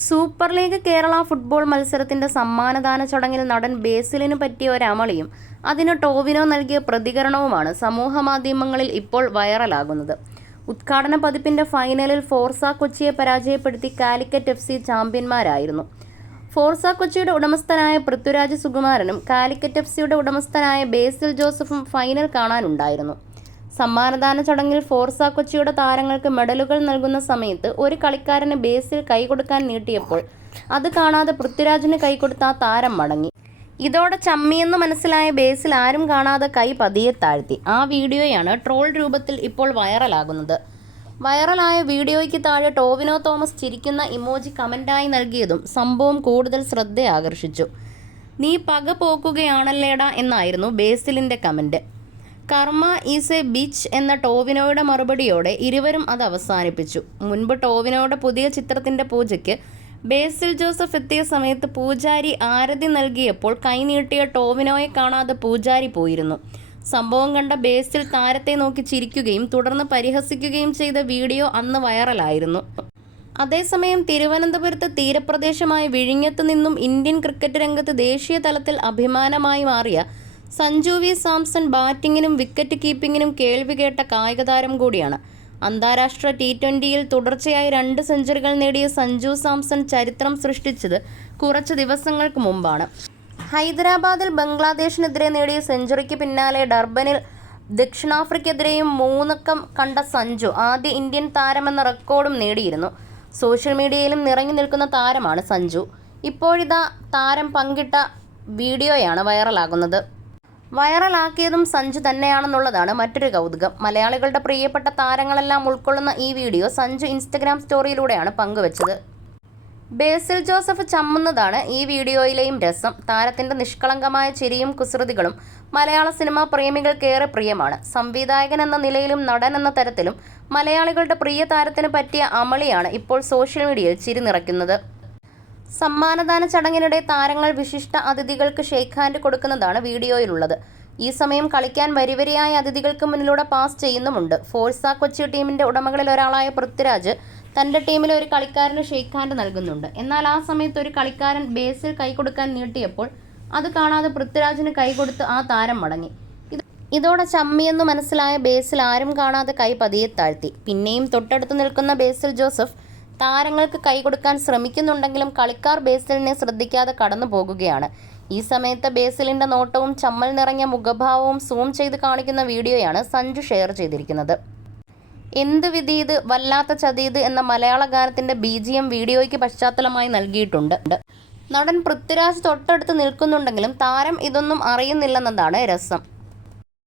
Super league Kerala football മത്സരത്തിന്റെ സമ്മാനദാന ചടങ്ങിൽ നടൻ ബേസിലിന് പറ്റിയ ഒരമളിയും അതിന് ടോവിനോ നൽകിയ പ്രതികരണവുമാണ് സമൂഹമാധ്യമങ്ങളിൽ ഇപ്പോൾ വൈറലാകുന്നത്. ഉദ്ഘാടന പതിപ്പിന്റെ ഫൈനലിൽ ഫോർസ കൊച്ചിയെ പരാജയപ്പെടുത്തി കാലിക്കറ്റ് എഫ് സി ചാമ്പ്യന്മാരായിരുന്നു. ഫോർസ കൊച്ചിയുടെ ഉടമസ്ഥനായ പൃഥ്വിരാജ് സുകുമാരനും കാലിക്കറ്റ് എഫ് സിയുടെ ഉടമസ്ഥനായ ബേസിൽ ജോസഫും ഫൈനൽ കാണാനുണ്ടായിരുന്നു. സമ്മാനദാന ചടങ്ങിൽ ഫോർസ കൊച്ചിയുടെ താരങ്ങൾക്ക് മെഡലുകൾ നൽകുന്ന സമയത്ത് ഒരു കളിക്കാരന് ബേസിൽ കൈകൊടുക്കാൻ നീട്ടിയപ്പോൾ അത് കാണാതെ പൃഥ്വിരാജിന് കൈകൊടുത്ത ആ താരം മടങ്ങി. ഇതോടെ ചമ്മിയെന്ന് മനസ്സിലായ ബേസിൽ ആരും കാണാതെ കൈ പതിയെ താഴ്ത്തി. ആ വീഡിയോയാണ് ട്രോൾ രൂപത്തിൽ ഇപ്പോൾ വൈറലാകുന്നത്. വൈറലായ വീഡിയോയ്ക്ക് താഴെ ടോവിനോ തോമസ് ചിരിക്കുന്ന ഇമോജി കമന്റായി നൽകിയതും സംഭവം കൂടുതൽ ശ്രദ്ധയാകർഷിച്ചു. നീ പക പോക്കുകയാണല്ലേടാ എന്നായിരുന്നു ബേസിലിന്റെ comment karma is a bitch എന്ന ടോവിനോയുടെ മറുപടിയോടെ ഇരുവരും അത് അവസാനിപ്പിച്ചു. മുൻപ് ടോവിനോയുടെ പുതിയ ചിത്രത്തിന്റെ പൂജയ്ക്ക് ബേസിൽ ജോസഫ് എത്തിയ സമയത്ത് പൂജാരി ആരതി നൽകിയപ്പോൾ കൈനീട്ടിയ ടോവിനോയെ കാണാതെ പൂജാരി പോയിരുന്നു. സംഭവം കണ്ട ബേസിൽ താരത്തെ നോക്കി ചിരിക്കുകയും തുടർന്ന് പരിഹസിക്കുകയും ചെയ്ത വീഡിയോ അന്ന് വൈറലായിരുന്നു. അതേസമയം തിരുവനന്തപുരത്ത് തീരപ്രദേശമായ വിഴിഞ്ഞത്ത് നിന്നും ഇന്ത്യൻ ക്രിക്കറ്റ് രംഗത്ത് ദേശീയ തലത്തിൽ അഭിമാനമായി മാറിയ സഞ്ജു വി. സാംസൺ ബാറ്റിങ്ങിനും വിക്കറ്റ് കീപ്പിങ്ങിനും കേൾവി കേട്ട കായിക താരം കൂടിയാണ്. അന്താരാഷ്ട്ര ടി ട്വന്റിയിൽ തുടർച്ചയായി രണ്ട് സെഞ്ചുറികൾ നേടിയ സഞ്ജു സാംസൺ ചരിത്രം സൃഷ്ടിച്ചത് കുറച്ച് ദിവസങ്ങൾക്ക് മുമ്പാണ്. ഹൈദരാബാദിൽ ബംഗ്ലാദേശിനെതിരെ നേടിയ സെഞ്ചുറിക്ക് പിന്നാലെ ഡർബനിൽ ദക്ഷിണാഫ്രിക്കെതിരെയും മൂന്നക്കം കണ്ട സഞ്ജു ആദ്യ ഇന്ത്യൻ താരമെന്ന റെക്കോർഡും നേടിയിരുന്നു. സോഷ്യൽ മീഡിയയിലും നിറഞ്ഞു നിൽക്കുന്ന താരമാണ് സഞ്ജു. ഇപ്പോഴിതാ താരം പങ്കിട്ട വീഡിയോയാണ് വൈറലാകുന്നത്. വൈറലാക്കിയതും സഞ്ജു തന്നെയാണെന്നുള്ളതാണ് മറ്റൊരു കൗതുകം. മലയാളികളുടെ പ്രിയപ്പെട്ട താരങ്ങളെല്ലാം ഉൾക്കൊള്ളുന്ന ഈ വീഡിയോ സഞ്ജു ഇൻസ്റ്റഗ്രാം സ്റ്റോറിയിലൂടെയാണ് പങ്കുവച്ചത്. ബേസിൽ ജോസഫ് ചമ്മുന്നതാണ് ഈ വീഡിയോയിലെയും രസം. താരത്തിന്റെ നിഷ്കളങ്കമായ ചിരിയും കുസൃതികളും മലയാള സിനിമാ പ്രേമികൾക്കേറെ പ്രിയമാണ്. സംവിധായകൻ എന്ന നിലയിലും നടൻ എന്ന തരത്തിലും മലയാളികളുടെ പ്രിയ താരത്തിന് പറ്റിയ അമളിയാണ് ഇപ്പോൾ സോഷ്യൽ മീഡിയയിൽ ചിരി നിറയ്ക്കുന്നത്. സമ്മാനദാന ചടങ്ങിനിടെ താരങ്ങൾ വിശിഷ്ട അതിഥികൾക്ക് ഷെയ്ക്ക് ഹാൻഡ് കൊടുക്കുന്നതാണ് വീഡിയോയിലുള്ളത്. ഈ സമയം കളിക്കാൻ വരിവരിയായ അതിഥികൾക്ക് മുന്നിലൂടെ പാസ് ചെയ്യുന്നുമുണ്ട്. ഫോഴ്സ കൊച്ചി ടീമിന്റെ ഉടമകളിൽ ഒരാളായ പൃഥ്വിരാജ് തന്റെ ടീമിലെ ഒരു കളിക്കാരന് ഷെയ്ക്ക് ഹാൻഡ് നൽകുന്നുണ്ട്. എന്നാൽ ആ സമയത്ത് ഒരു കളിക്കാരൻ ബേസിൽ കൈ കൊടുക്കാൻ നീട്ടിയപ്പോൾ അത് കാണാതെ പൃഥ്വിരാജിന് കൈ കൊടുത്ത് ആ താരം മടങ്ങി. ഇതോടെ ചമ്മിയെന്ന് മനസ്സിലായ ബേസിൽ ആരും കാണാതെ കൈ പതിയെ താഴ്ത്തി. പിന്നെയും തൊട്ടടുത്ത് നിൽക്കുന്ന ബേസിൽ ജോസഫ് താരങ്ങൾക്ക് കൈ കൊടുക്കാൻ ശ്രമിക്കുന്നുണ്ടെങ്കിലും കളിക്കാർ ബേസിലിനെ ശ്രദ്ധിക്കാതെ കടന്നു പോകുകയാണ്. ഈ സമയത്ത് ബേസിലിന്റെ നോട്ടവും ചമ്മൽ നിറഞ്ഞ മുഖഭാവവും സൂം ചെയ്ത് കാണിക്കുന്ന വീഡിയോയാണ് സഞ്ജു ഷെയർ ചെയ്തിരിക്കുന്നത്. എന്ത് വിധി ഇത്? വല്ലാത്ത ചതീത് എന്ന മലയാള ഗാനത്തിന്റെ ബി ജി എം വീഡിയോയ്ക്ക് പശ്ചാത്തലമായി നൽകിയിട്ടുണ്ട്. നടൻ പൃഥ്വിരാജ് തൊട്ടടുത്ത് നിൽക്കുന്നുണ്ടെങ്കിലും താരം ഇതൊന്നും അറിയുന്നില്ലെന്നതാണ് രസം.